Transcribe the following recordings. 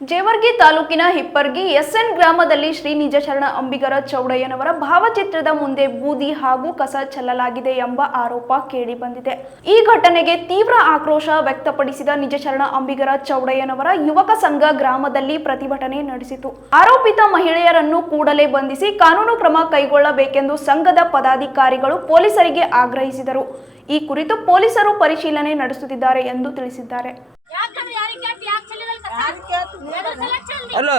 ಜೇವರ್ಗಿ ತಾಲೂಕಿನ ಹಿಪ್ಪರ್ಗಿ ಎಸ್ಎನ್ ಗ್ರಾಮದಲ್ಲಿ ಶ್ರೀ ನಿಜಶರಣ ಅಂಬಿಗರ ಚೌಡಯ್ಯನವರ ಭಾವಚಿತ್ರದ ಮುಂದೆ ಬೂದಿ ಹಾಗೂ ಕಸ ಚೆಲ್ಲಲಾಗಿದೆ ಎಂಬ ಆರೋಪ ಕೇಳಿಬಂದಿದೆ. ಈ ಘಟನೆಗೆ ತೀವ್ರ ಆಕ್ರೋಶ ವ್ಯಕ್ತಪಡಿಸಿದ ನಿಜಶರಣ ಅಂಬಿಗರ ಚೌಡಯ್ಯನವರ ಯುವಕ ಸಂಘ ಗ್ರಾಮದಲ್ಲಿ ಪ್ರತಿಭಟನೆ ನಡೆಸಿತು. ಆರೋಪಿತ ಮಹಿಳೆಯರನ್ನು ಕೂಡಲೇ ಬಂಧಿಸಿ ಕಾನೂನು ಕ್ರಮ ಕೈಗೊಳ್ಳಬೇಕೆಂದು ಸಂಘದ ಪದಾಧಿಕಾರಿಗಳು ಪೊಲೀಸರಿಗೆ ಆಗ್ರಹಿಸಿದರು. ಈ ಕುರಿತು ಪೊಲೀಸರು ಪರಿಶೀಲನೆ ನಡೆಸುತ್ತಿದ್ದಾರೆ ಎಂದು ತಿಳಿಸಿದ್ದಾರೆ. ಅಲ್ಲ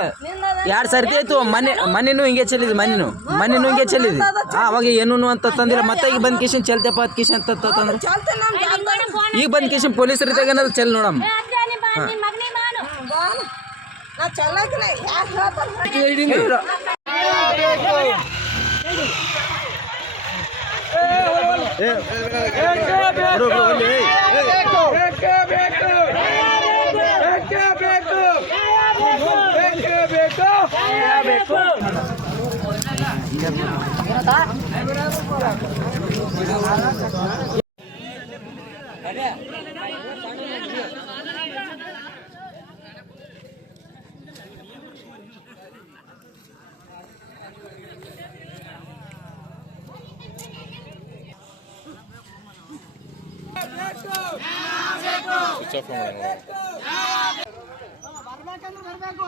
ಎರಡು ಸರ್ತಿ ಆಯ್ತು ಮನೆ ಮನೆನೂ ಹಿಂಗೆ ಚೆಲ್ಲಿದ್ವಿ ಮನೆನೂ ಮನೆನೂ ಹಿಂಗೆ ಚೆಲ್ಲಿದ್ವಿ ಅವಾಗ ಏನು ಅಂತ ತಂದಿಲ್ಲ ಮತ್ತೆ ಈಗ ಬಂದ್ ಕಿಶನ್ ಚೆಲ್ತಪ್ಪ ಅದ್ ಕಿಶನ್ ತಂದ್ರೆ ಈಗ ಬಂದ್ ಕಿಶನ್ ಪೊಲೀಸ್ ರೀತಿಯಾಗ ಏ ಏ ಏ ಏ ಬೇಕು ಬೇಕು ಸ್ವಿಚ್ ಆಫ್ ಮಾಡಿ ಬರ್ಬೇಕು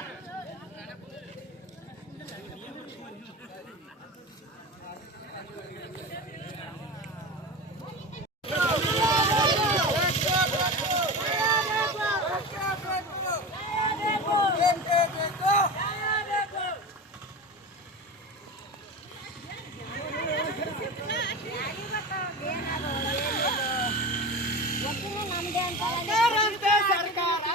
ನಮ್ಗೆ ಅಂತ ಸರ್ಕಾರ